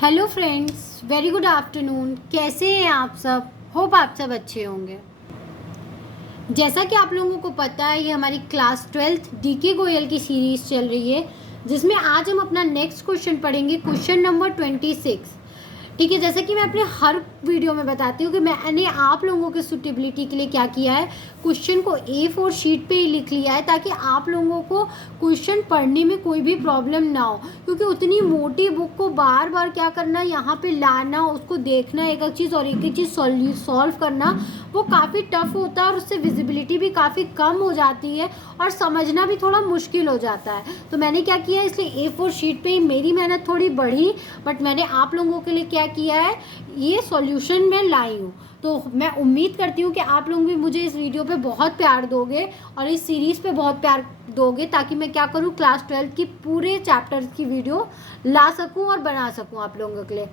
Hello friends, very good afternoon. कैसे हैं आप सब? होप आप सब अच्छे होंगे। जैसा कि आप लोगों को पता है, ये हमारी क्लास 12th डीके गोयल की सीरीज चल रही है, जिसमें आज हम अपना नेक्स्ट क्वेश्चन पढ़ेंगे, क्वेश्चन नंबर 26। ठीक है, जैसा कि मैं अपने हर वीडियो में बताती हूँ कि मैंने आप लोगों के सूटेबिलिटी के लिए क्या किया है, क्वेश्चन को A4 शीट पे ही लिख लिया है ताकि आप लोगों को क्वेश्चन पढ़ने में कोई भी प्रॉब्लम ना हो। क्योंकि उतनी मोटी बुक को बार बार क्या करना, यहाँ पे लाना, उसको देखना एक एक चीज़ और एक एक चीज़ सॉल्व करना, वो काफ़ी टफ होता है और उससे विजिबिलिटी भी काफ़ी कम हो जाती है और समझना भी थोड़ा मुश्किल हो जाता है। तो मैंने क्या किया, इसलिए A4 शीट पे ही मेरी मेहनत थोड़ी बढ़ी, बट मैंने आप लोगों के लिए क्या किया है, ये सॉल्यूशन मैं लाई हूँ। तो मैं उम्मीद करती हूँ कि आप लोग भी मुझे इस वीडियो पे बहुत प्यार दोगे और इस सीरीज़ पे बहुत प्यार दोगे, ताकि मैं क्या करूँ, क्लास 12 की पूरे चैप्टर्स की वीडियो ला सकूँ और बना सकूँ आप लोगों के लिए।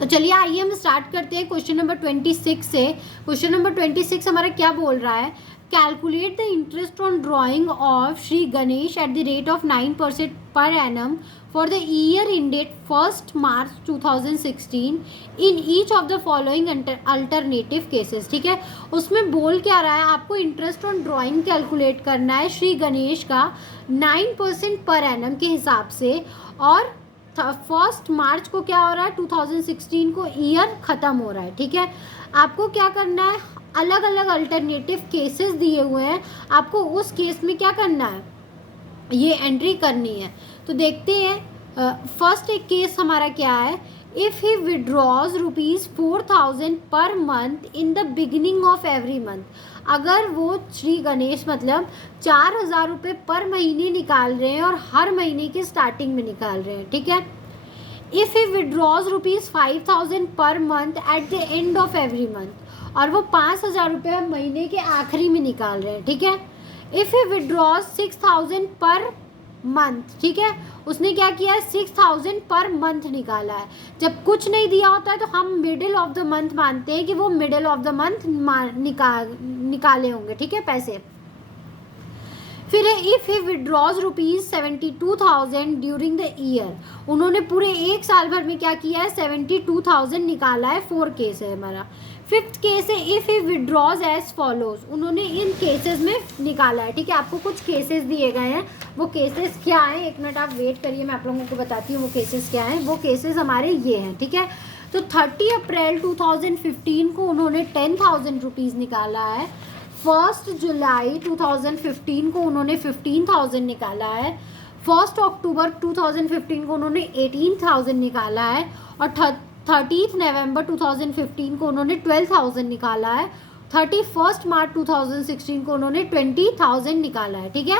तो चलिए आइए हम स्टार्ट करते हैं क्वेश्चन नंबर 26 से। क्वेश्चन नंबर 26 हमारा क्या बोल रहा है, calculate the interest on drying of Shri Ganesh at the rate of 9% per annum for the year ended 1 March 2016 in each of the following alternative cases. ठीक है, उसमें बोल क्या रहा है, आपको इंटरेस्ट ऑन ड्राइंग कैलकुलेट करना है श्री गणेश का 9% पर एनम के हिसाब से, और 1 मार्च को क्या हो रहा है, 2016 को ईयर ख़त्म हो रहा है। ठीक है, आपको क्या करना है, अलग अलग अल्टरनेटिव केसेस दिए हुए हैं, आपको उस केस में क्या करना है, ये एंट्री करनी है। तो देखते हैं, फर्स्ट एक केस हमारा क्या है, if he withdraws ₹4,000 per month in the beginning of every month. अगर वो श्री गणेश मतलब 4,000 रुपये पर महीने निकाल रहे हैं और हर महीने के स्टार्टिंग में निकाल रहे हैं। ठीक है, if he withdraws ₹5,000 per month eight the end of every month, और वो 5,000 रुपये महीने के आखिरी में निकाल रहे हैं। ठीक है, if he withdraws 6,000 per month, ठीक है, उसने क्या किया है, 6,000 पर मंथ निकाला है। जब कुछ नहीं दिया होता है तो हम मिडिल ऑफ द मंथ मानते हैं कि वो मिडिल ऑफ द मंथ निकाले होंगे। ठीक है, पैसे। फिर है, if he withdraws ₹72,000 during the year, उन्होंने पूरे एक साल भर में क्या किया है, 72,000 निकाला है। 4 केस है हमारा। फिफ्थ केस है, if he withdraws as follows, उन्होंने इन केसेस में निकाला है। ठीक है, आपको कुछ केसेस दिए गए हैं, वो केसेस क्या हैं, एक मिनट आप वेट करिए, मैं आप लोगों को बताती हूँ वो केसेस क्या हैं। वो केसेस हमारे ये हैं। ठीक है, तो 30 अप्रैल 2015 को उन्होंने 10,000 रुपीज़ निकाला है। 1 जुलाई 2015 को उन्होंने 15,000 निकाला है। 1 अक्टूबर 2015 को उन्होंने 18,000 निकाला है, और 30 नवंबर 2015 को उन्होंने 12,000 निकाला है। 31 मार्च 2016 को उन्होंने 20,000 निकाला है। ठीक है,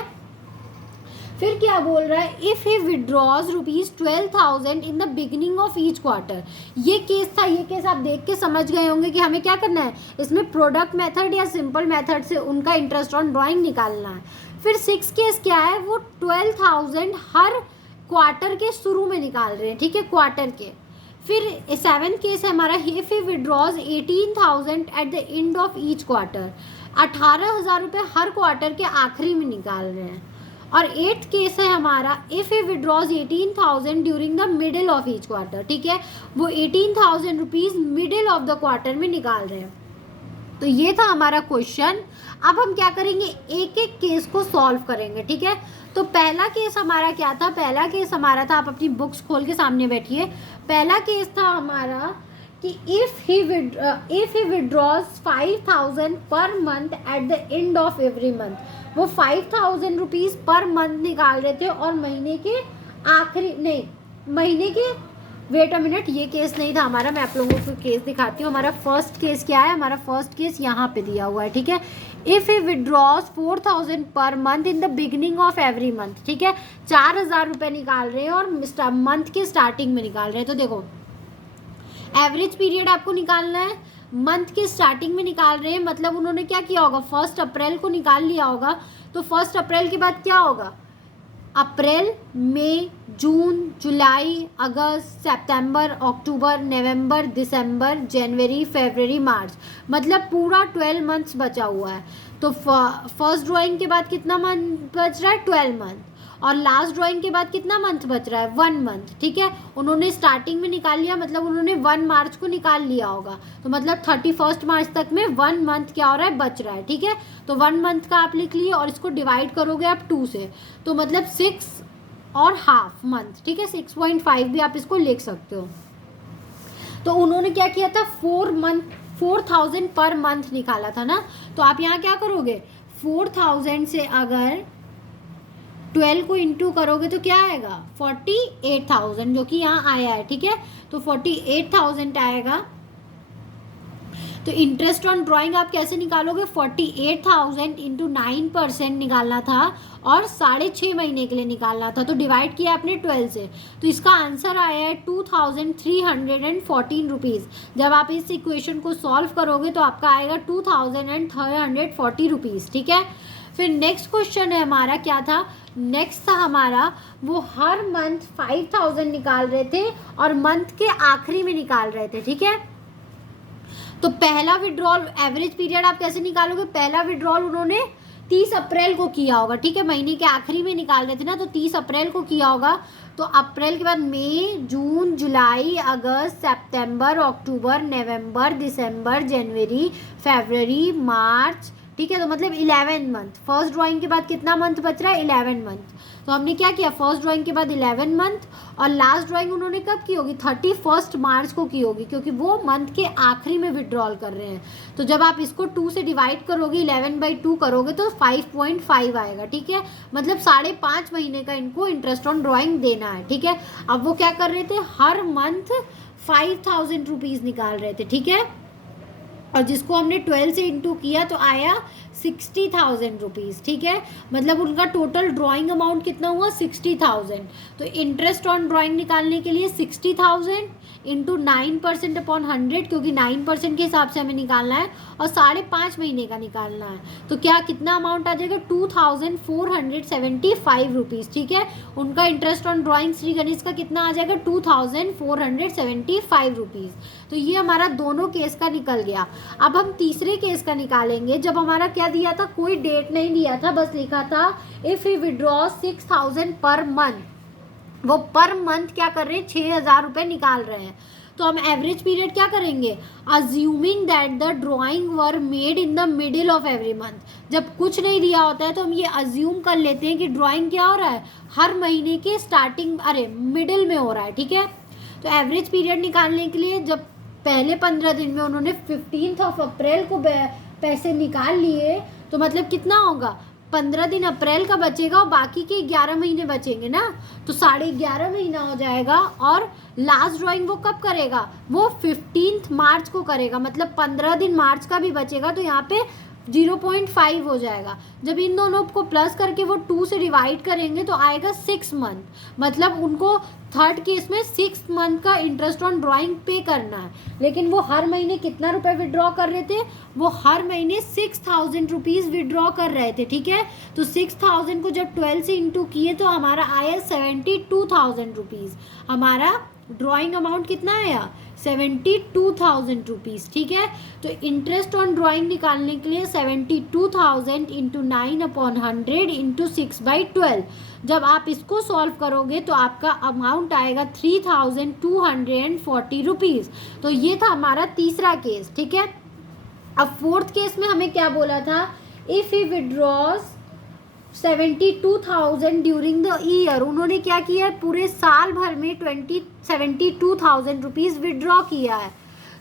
फिर क्या बोल रहा है, if he withdraws ₹12,000 in the beginning of each quarter. ये केस था, ये केस आप देख के समझ गए होंगे कि हमें क्या करना है, इसमें प्रोडक्ट मेथड या सिंपल मेथड से उनका इंटरेस्ट ऑन ड्राइंग निकालना है। फिर 6 केस क्या है, वो 12,000 हर क्वार्टर के शुरू में निकाल रहे हैं। ठीक है, क्वार्टर के। फिर 7 केस है हमारा, if he withdraws 18,000 at the end of each quarter, 18,000 रुपये हर क्वार्टर के आखिरी में निकाल रहे हैं। और 8th केस है हमारा, if he withdraws 18,000 during the middle of each quarter. ठीक है, वो 18,000 rupees middle of the quarter में निकाल रहे हैं। तो ये था हमारा क्वेश्चन। अब हम क्या करेंगे, एक एक केस को सॉल्व करेंगे। ठीक है, तो पहला केस हमारा क्या था, पहला केस हमारा था, आप अपनी बुक्स खोल के सामने बैठिए। पहला केस था हमारा कि if he withdraws 5,000 per month eight the end of every month, वो 5,000 रुपीज़ पर मंथ निकाल रहे थे और महीने के आखिरी नहीं, महीने के, वेट अ मिनट, ये केस नहीं था हमारा, मैं आप लोगों को केस दिखाती हूँ। हमारा फर्स्ट केस क्या है, हमारा फर्स्ट केस यहाँ पे दिया हुआ है। ठीक है, if he withdraws 4,000 per month in the beginning of every month. ठीक है, 4,000 रुपये निकाल रहे हैं और मंथ के स्टार्टिंग में निकाल रहे हैं। तो देखो, एवरेज पीरियड आपको निकालना है, मंथ के स्टार्टिंग में निकाल रहे हैं, मतलब उन्होंने क्या किया होगा, 1 अप्रैल को निकाल लिया होगा। तो 1 अप्रैल के बाद क्या होगा, अप्रैल, मई, जून, जुलाई, अगस्त, सितंबर, अक्टूबर, नवंबर, दिसंबर, जनवरी, फरवरी, मार्च, मतलब पूरा 12 मंथ्स बचा हुआ है। तो फर्स्ट ड्राइंग के बाद कितना मंथ बच रहा है, 12 मंथ। और लास्ट ड्राइंग के बाद कितना मंथ बच रहा है, 1 मंथ, ठीक है। उन्होंने स्टार्टिंग में निकाल लिया, मतलब उन्होंने 1 मार्च को निकाल लिया होगा, तो मतलब 31 मार्च तक में 1 मंथ क्या हो रहा है, बच रहा है, ठीक है। तो 1 मंथ का आप लिख लिए और इसको डिवाइड करोगे आप 2 से, तो मतलब 6.5 मंथ, ठीक है। 6.5 भी आप इसको लिख सकते हो। तो उन्होंने क्या किया था, 4,000 पर मंथ निकाला था ना। तो आप यहाँ क्या करोगे, 4,000 से अगर 12 को इंटू करोगे तो क्या आएगा, 48,000, जो कि यहाँ आया है, ठीक है। तो 48,000 आएगा। तो इंटरेस्ट ऑन ड्राइंग आप कैसे निकालोगे, 48,000 इंटू 9% निकालना था और 6.5 महीने के लिए निकालना था, तो डिवाइड किया आपने 12 से, तो इसका आंसर आया है 2,314 रुपीज़। जब आप इस इक्वेशन को सॉल्व करोगे तो आपका आएगा 2,340 रुपीज़, ठीक है। फिर नेक्स्ट क्वेश्चन है हमारा, क्या था, नेक्स्ट था हमारा, वो हर मंथ 5,000 निकाल रहे थे और मंथ के आखिरी में निकाल रहे थे, ठीक है। तो पहला विड्रॉल एवरेज पीरियड आप कैसे निकालोगे, पहला विड्रॉल उन्होंने 30 अप्रैल को किया होगा, ठीक है, महीने के आखिरी में निकाल रहे थे ना, तो 30 अप्रैल को किया होगा। तो अप्रैल के बाद मई, जून, जुलाई, अगस्त, सितंबर, अक्टूबर, नवंबर, दिसंबर, जनवरी, फरवरी, मार्च, ठीक है। तो मतलब 11 मंथ। फर्स्ट ड्राइंग के बाद कितना मंथ बच रहा है, 11 मंथ। तो हमने क्या किया, फर्स्ट ड्राइंग के बाद 11 मंथ, और लास्ट ड्राइंग उन्होंने कब की होगी, 31 मार्च को की होगी, क्योंकि वो मंथ के आखिरी में विड्रॉल कर रहे हैं। तो जब आप इसको 2 से डिवाइड करोगे, 11/2 करोगे तो 5.5 आएगा, ठीक है। मतलब 5.5 महीने का इनको इंटरेस्ट ऑन ड्राइंग देना है, ठीक है। अब वो क्या कर रहे थे, हर मंथ 5,000 रुपीज़ निकाल रहे थे, ठीक है। और जिसको हमने 12 से इंटू किया तो आया 60,000 रुपीज़, ठीक है। मतलब उनका टोटल ड्राइंग अमाउंट कितना हुआ, 60,000। तो इंटरेस्ट ऑन ड्राइंग निकालने के लिए 60,000 इंटू 9% अपॉन 100, क्योंकि 9% के हिसाब से हमें निकालना है, और 5.5 महीने का निकालना है। तो क्या कितना अमाउंट आ जाएगा, 2,475 रुपीज़, ठीक है। उनका interest on drawing Shri Ganesh का कितना आ जाएगा, 2,475 रुपीज़। तो ये हमारा दोनों केस का निकल गया। अब हम तीसरे केस का निकालेंगे। जब हमारा क्या दिया था, कोई डेट नहीं दिया था, बस लिखा था if he withdraw 6,000 per month. वो पर मंथ क्या कर रहे हैं, 6,000 रुपये निकाल रहे हैं। तो हम एवरेज पीरियड क्या करेंगे, assuming that the drawing were made in the middle of every month. जब कुछ नहीं दिया होता है तो हम ये अज्यूम कर लेते हैं कि ड्राइंग क्या हो रहा है, हर महीने के स्टार्टिंग मिडिल में हो रहा है, ठीक है। तो एवरेज पीरियड निकालने के लिए जब पहले 15 दिन में उन्होंने 15 अप्रैल को पैसे निकाल लिए, तो मतलब कितना होगा, 15 दिन अप्रैल का बचेगा और बाकी के 11 महीने बचेंगे ना, तो 11.5 महीना हो जाएगा। और लास्ट ड्राइंग वो कब करेगा, वो 15 मार्च को करेगा, मतलब 15 दिन मार्च का भी बचेगा, तो यहाँ पे 0.5 हो जाएगा। जब इन दोनों को प्लस करके वो 2 से डिवाइड करेंगे तो आएगा 6 मंथ। मतलब उनको थर्ड केस में 6 मंथ का इंटरेस्ट ऑन ड्राइंग पे करना है। लेकिन वो हर महीने कितना रुपए विड्रॉ कर रहे थे, वो हर महीने 6,000 रुपीज़ विड्रॉ कर रहे थे, ठीक है। तो 6,000 को जब 12 से इंटू किए तो हमारा आया 72,000 रुपीज़। हमारा ड्राइंग अमाउंट कितना आया, 72,000 रुपीज़, ठीक है। तो इंटरेस्ट ऑन ड्राइंग निकालने के लिए 72,000 इंटू 9/100 इंटू 6/12। जब आप इसको सॉल्व करोगे तो आपका अमाउंट आएगा 3,240 रुपीज़। तो ये था हमारा तीसरा केस, ठीक है। अब फोर्थ केस में हमें क्या बोला था, if he withdraws 72,000 during the year. उन्होंने क्या किया है, पूरे साल भर में 72,000 रुपीज़ विड्रॉ किया है।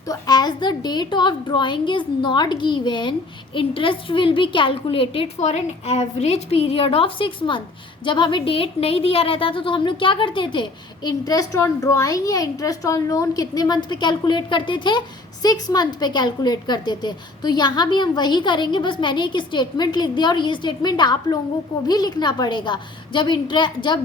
तो as the date of drawing is not given, interest will be calculated for an average period of 6 month. जब हमें डेट नहीं दिया रहता था तो हम लोग क्या करते थे, इंटरेस्ट ऑन ड्राइंग या इंटरेस्ट ऑन लोन कितने मंथ पे कैलकुलेट करते थे, 6 मंथ पे कैलकुलेट करते थे। तो यहाँ भी हम वही करेंगे, बस मैंने एक स्टेटमेंट लिख दिया और ये स्टेटमेंट आप लोगों को भी लिखना पड़ेगा। जब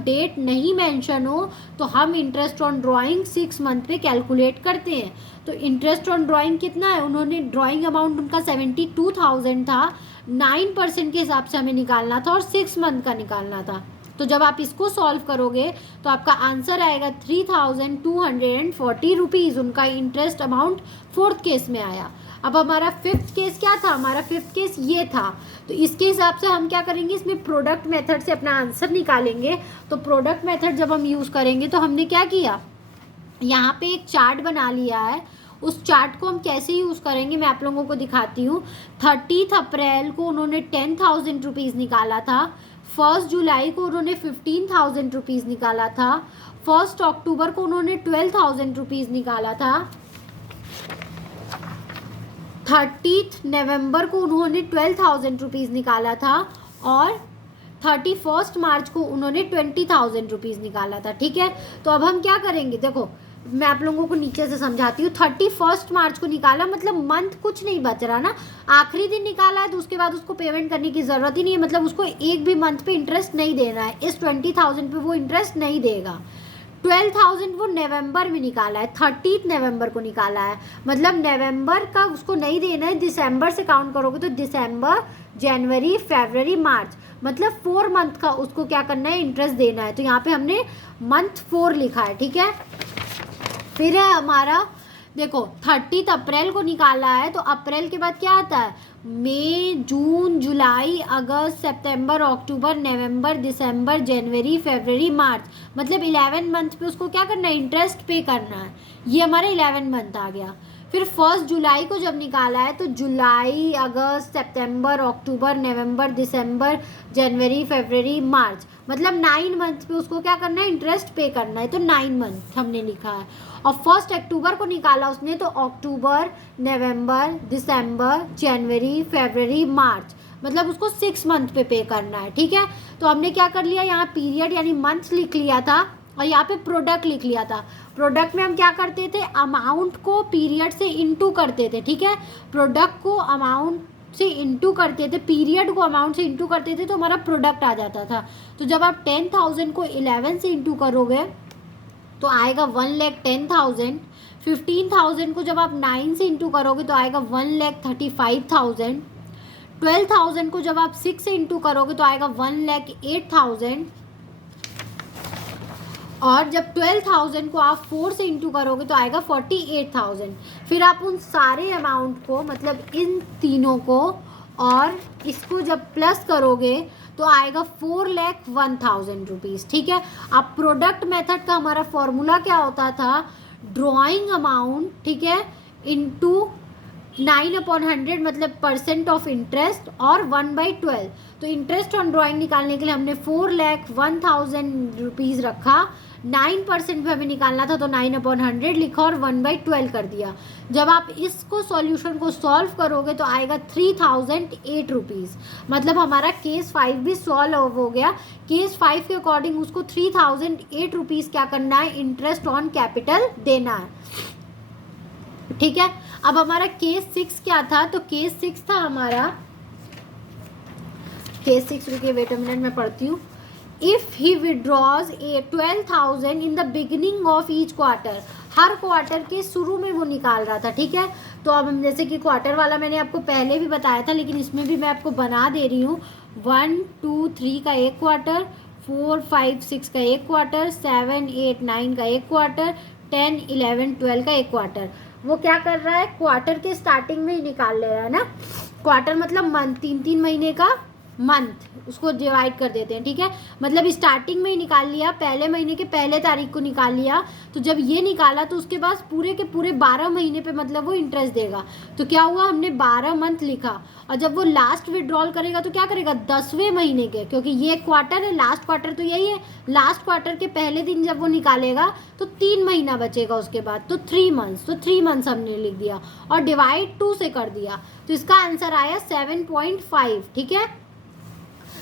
डेट नहीं मेंशन हो तो हम इंटरेस्ट ऑन ड्राइंग 6 मंथ पे कैलकुलेट करते हैं। तो इंटरेस्ट ऑन ड्राइंग कितना है, उन्होंने ड्राइंग अमाउंट उनका 72,000 था, 9% के हिसाब से हमें निकालना था और 6 मंथ का निकालना था। तो जब आप इसको सॉल्व करोगे तो आपका आंसर आएगा 3,240 रुपीज़। उनका इंटरेस्ट अमाउंट फोर्थ केस में आया। अब हमारा फिफ्थ केस क्या था, हमारा फिफ्थ केस ये था। तो इसके हिसाब से हम क्या करेंगे, इसमें प्रोडक्ट मेथड से अपना आंसर निकालेंगे। तो प्रोडक्ट मेथड जब हम यूज़ करेंगे तो हमने क्या किया, यहाँ पे एक चार्ट बना लिया है। उस चार्ट को हम कैसे यूज़ करेंगे मैं आप लोगों को दिखाती हूँ। 30 अप्रैल को उन्होंने 10,000 रुपीज़ निकाला था। 1 जुलाई को उन्होंने 15,000 रुपीज़ निकाला था। 1 अक्टूबर को उन्होंने 12,000 रुपीज़ निकाला था। 30 नवंबर को उन्होंने 12,000 रुपीज़ निकाला था। और 31 मार्च को उन्होंने 20,000 रुपीज़ निकाला था। ठीक है, तो अब हम क्या करेंगे, देखो मैं आप लोगों को नीचे से समझाती हूँ। 31 मार्च को निकाला मतलब मंथ कुछ नहीं बच रहा ना, आखिरी दिन निकाला है तो उसके बाद उसको पेमेंट करने की ज़रूरत ही नहीं है, मतलब उसको एक भी मंथ पे इंटरेस्ट नहीं देना है। इस 20,000 पे वो इंटरेस्ट नहीं देगा। 12,000 वो नवंबर में निकाला है, 30 नवंबर को निकाला है, मतलब नवंबर का उसको नहीं देना है। दिसंबर से काउंट करोगे तो दिसंबर, जनवरी, फरवरी, मार्च, मतलब 4 मंथ का उसको क्या करना है, इंटरेस्ट देना है। तो यहाँ पे हमने मंथ 4 लिखा है। ठीक है, फिर है हमारा, देखो 30 अप्रैल को निकाला है तो अप्रैल के बाद क्या आता है, मई, जून, जुलाई, अगस्त, सितंबर, अक्टूबर, नवंबर, दिसंबर, जनवरी, फरवरी, मार्च, मतलब 11 मंथ पे उसको क्या करना है, इंटरेस्ट पे करना है। ये हमारा 11 मंथ आ गया। फिर 1 जुलाई को जब निकाला है तो जुलाई, अगस्त, सितंबर, अक्टूबर, नवंबर, दिसंबर, जनवरी, फरवरी, मार्च, मतलब 9 मंथ पे उसको क्या करना है, इंटरेस्ट पे करना है। तो 9 मंथ हमने लिखा है। और 1 अक्टूबर को निकाला उसने तो अक्टूबर, नवंबर, दिसंबर, जनवरी, फरवरी, मार्च, मतलब उसको 6 मंथ पे करना है। ठीक है, तो हमने क्या कर लिया, यहाँ पीरियड यानी मंथ लिख लिया था और यहाँ पे प्रोडक्ट लिख लिया था। प्रोडक्ट में हम क्या करते थे, अमाउंट को पीरियड से इनटू करते थे। ठीक है, प्रोडक्ट को अमाउंट से इंटू करते थे, पीरियड को अमाउंट से इंटू करते थे तो हमारा प्रोडक्ट आ जाता था। तो जब आप 10,000 को 11 से इंटू करोगे तो आएगा 1,10,000। 15,000 को जब आप 9 से इंटू करोगे तो आएगा 1,35,000। 12,000 को जब आप 6 से इंटू करोगे तो आएगा 1,08,000। और जब 12,000 को आप 4 से इंटू करोगे तो आएगा 48,000। फिर आप उन सारे अमाउंट को, मतलब इन तीनों को और इसको जब प्लस करोगे तो आएगा 4,01,000 रुपीज़। ठीक है, अब प्रोडक्ट मेथड का हमारा फॉर्मूला क्या होता था, ड्राइंग अमाउंट, ठीक है, इंटू 9/100 मतलब परसेंट ऑफ इंटरेस्ट और 1/12। तो इंटरेस्ट ऑन ड्राइंग निकालने के लिए हमने 4,01,000 रुपीज़ रखा। 9% पे हमें निकालना था तो 9/100 लिखा और 1/12 कर दिया। जब आप इसको सॉल्यूशन को सॉल्व करोगे तो आएगा 3,008 रुपीज़, मतलब हमारा केस 5 भी सॉल्व हो गया। केस 5 के अकॉर्डिंग उसको 3,008 रुपीज़ क्या करना है, इंटरेस्ट ऑन कैपिटल देना है। ठीक है, अब हमारा केस 6 क्या था, तो केस 6 था हमारा, केस 6 रुकिए वेट अ मिनट मैं पढ़ती हूँ। If he withdraws 12,000 in the beginning of each quarter, her quarter के शुरू में वो निकाल रहा था। ठीक है, तो अब हम जैसे कि क्वार्टर वाला मैंने आपको पहले भी बताया था लेकिन इसमें भी मैं आपको बना दे रही हूँ। 1, 2, 3 का एक क्वार्टर, 4, 5, 6 का एक क्वार्टर, 7, 8, 9 का एक क्वार्टर, 10, 11, 12 का एक क्वार्टर। वो क्या कर रहा है, क्वार्टर के स्टार्टिंग में ही निकाल ले रहा है ना। क्वार्टर मतलब मंथ, 3-3 महीने का मंथ, उसको डिवाइड कर देते हैं। ठीक है, मतलब स्टार्टिंग में ही निकाल लिया, पहले महीने के पहले तारीख को निकाल लिया। तो जब ये निकाला तो उसके बाद पूरे के पूरे 12 महीने पे मतलब वो इंटरेस्ट देगा। तो क्या हुआ, हमने 12 मंथ लिखा। और जब वो लास्ट विड्रॉल करेगा तो क्या करेगा, 10वें महीने के, क्योंकि ये क्वार्टर है, लास्ट क्वार्टर तो यही है, लास्ट क्वार्टर के पहले दिन जब वो निकालेगा तो 3 महीना बचेगा उसके बाद, तो 3 मंथ्स, तो 3 मंथ्स हमने लिख दिया और डिवाइड 2 से कर दिया। तो इसका आंसर आया 7.5। ठीक है,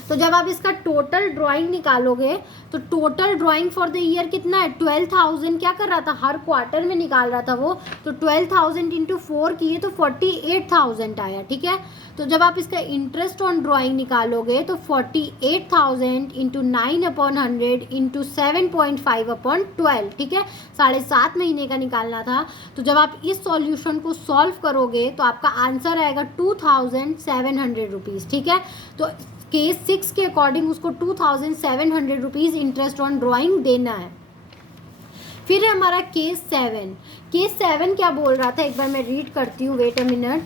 तो जब आप इसका टोटल ड्राइंग निकालोगे तो total drawing for the year कितना है, 12,000 क्या कर रहा था, हर क्वार्टर में निकाल रहा था वो। तो 12,000 इंटू 4 किए तो 48,000 आया। ठीक है, तो जब आप इसका इंटरेस्ट ऑन ड्राइंग निकालोगे तो 48,000 इंटू 9/100 इंटू 7.5/12। ठीक है, 7.5 महीने का निकालना था। तो जब आप इस सॉल्यूशन को सॉल्व करोगे तो आपका आंसर आएगा 2,700 रुपीज़। ठीक है, तो केस 6 के अकॉर्डिंग उसको 2,700 रुपीज़ इंटरेस्ट ऑन ड्राइंग देना है। फिर है हमारा केस 7। केस 7 क्या बोल रहा था, एक बार मैं रीड करती हूँ, wait a minute.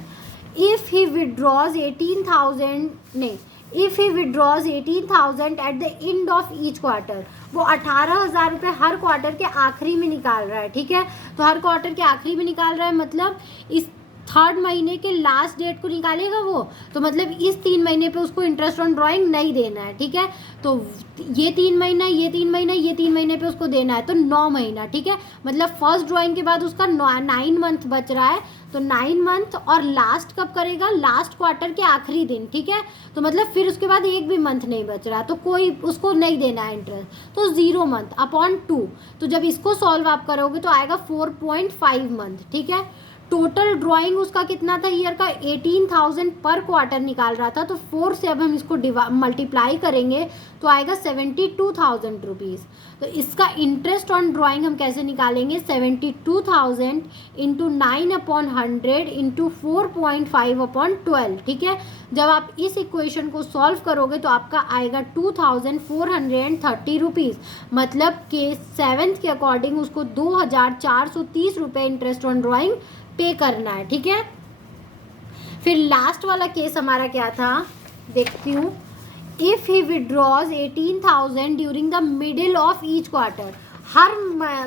If he withdraws 18,000 नहीं, if he withdraws 18,000 at the end of each quarter, वो 18,000 रुपये हर क्वार्टर के आखिरी में निकाल रहा है, ठीक है। तो हर क्वार्टर के आखिरी में निकाल रहा है, मतलब इस थर्ड महीने के लास्ट डेट को निकालेगा वो, तो मतलब इस 3 महीने पे उसको इंटरेस्ट ऑन ड्राइंग नहीं देना है, ठीक है। तो ये 3 महीना, ये 3 महीना, ये 3 महीने पे उसको देना है, तो 9 महीना, ठीक है। मतलब फर्स्ट ड्राइंग के बाद उसका 9 मंथ बच रहा है, तो 9 मंथ, और लास्ट कब करेगा, लास्ट क्वार्टर के आखिरी दिन, ठीक है। तो मतलब फिर उसके बाद एक भी मंथ नहीं बच रहा, तो कोई उसको नहीं देना है इंटरेस्ट, तो 0 मंथ अपॉन 2। तो जब इसको सॉल्व आप करोगे तो आएगा 4.5 मंथ, ठीक है। टोटल ड्राइंग उसका कितना था ईयर का, 18,000 पर क्वार्टर निकाल रहा था, तो 4 से अब हम इसको मल्टीप्लाई करेंगे तो आएगा 72,000 रुपीज़। तो इसका इंटरेस्ट ऑन ड्राइंग हम कैसे निकालेंगे, 72,000 इंटू 9/100 इंटू 4.5/12, ठीक है। जब आप इस इक्वेशन को सॉल्व करोगे तो आपका आएगा 2,430 रुपीज़, मतलब के 7th के अकॉर्डिंग उसको 2,430 रुपये इंटरेस्ट ऑन ड्राइंग पे करना है, ठीक है। फिर लास्ट वाला केस हमारा क्या था, देखती हूँ। If he withdraws 18,000 during the middle of each quarter, her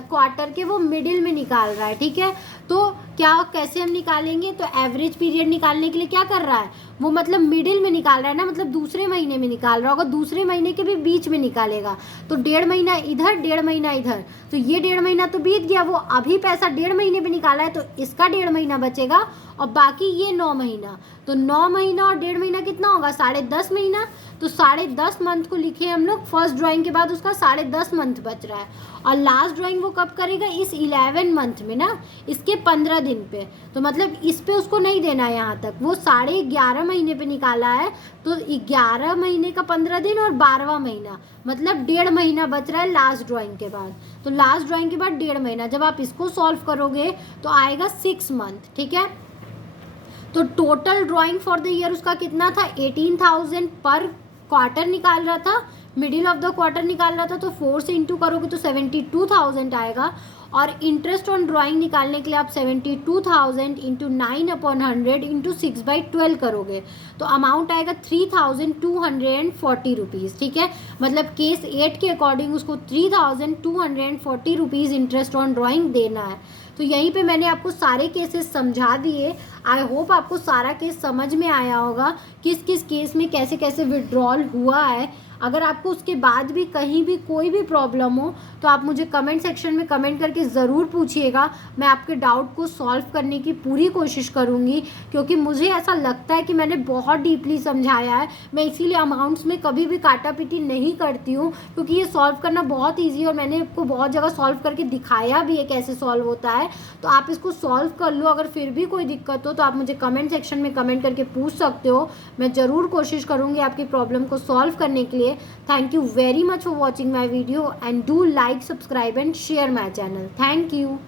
quarter के वो मिडिल में निकाल रहा है, ठीक है। तो क्या कैसे हम निकालेंगे, तो एवरेज पीरियड निकालने के लिए क्या कर रहा है वो, मतलब मिडिल में निकाल रहा है ना, मतलब दूसरे महीने में निकाल रहा होगा, दूसरे महीने के भी बीच में निकालेगा, तो 1.5 महीना इधर, 1.5 महीना इधर, तो ये 1.5 महीना तो बीत गया, वो अभी पैसा 1.5 महीने में निकाला है, तो इसका 1.5 महीना बचेगा, और बाकी ये 9 महीना, तो 9 महीना और 1.5 महीना कितना होगा, 10.5 महीना। तो 10.5 मंथ को लिखे हम लोग, फर्स्ट ड्राइंग के बाद उसका 10.5 मंथ बच रहा है, और लास्ट ड्राइंग वो कब करेगा, इस 11 मंथ में ना, इसके 15 दिन पे, तो मतलब इस पे उसको नहीं देना है यहाँ तक, वो 11.5 महीने पे निकाला है, तो 11 महीने का 15 दिन और 12वां महीना, मतलब 1.5 महीना बच रहा है लास्ट ड्राइंग के बाद। तो लास्ट ड्राइंग के बाद 1.5 महीना, जब आप इसको सॉल्व करोगे तो आएगा 6 मंथ, ठीक है। तो total drawing for the year उसका कितना था, 18,000 पर क्वार्टर निकाल रहा था, मिडिल ऑफ द क्वार्टर निकाल रहा था, तो 4 से इंटू करोगे तो 72,000 आएगा, और इंटरेस्ट ऑन ड्राइंग निकालने के लिए आप 72,000 इंटू 9/100 इंटू 6/12 करोगे, तो अमाउंट आएगा 3,240 रुपीज़, ठीक है। मतलब केस 8 के अकॉर्डिंग उसको 3,240 रुपीज़ इंटरेस्ट ऑन ड्राइंग देना है। तो यहीं पे मैंने आपको सारे केसेस समझा दिए। आई होप आपको सारा केस समझ में आया होगा, किस किस केस में कैसे कैसे विड्रॉल हुआ है। अगर आपको उसके बाद भी कहीं भी कोई भी प्रॉब्लम हो तो आप मुझे कमेंट सेक्शन में कमेंट करके ज़रूर पूछिएगा, मैं आपके डाउट को सॉल्व करने की पूरी कोशिश करूँगी, क्योंकि मुझे ऐसा लगता है कि मैंने बहुत डीपली समझाया है। मैं इसीलिए अमाउंट्स में कभी भी काटा पीटी नहीं करती हूँ, क्योंकि ये सॉल्व करना बहुत ईजी है, और मैंने आपको बहुत जगह सॉल्व करके दिखाया भी है कैसे सॉल्व होता है। तो आप इसको सॉल्व कर लो, अगर फिर भी कोई दिक्कत हो तो आप मुझे कमेंट सेक्शन में कमेंट करके पूछ सकते हो, मैं ज़रूर कोशिश करूँगी आपकी प्रॉब्लम को सॉल्व करने के लिए। Thank you very much for watching my video, and do like, subscribe and share my channel. Thank you.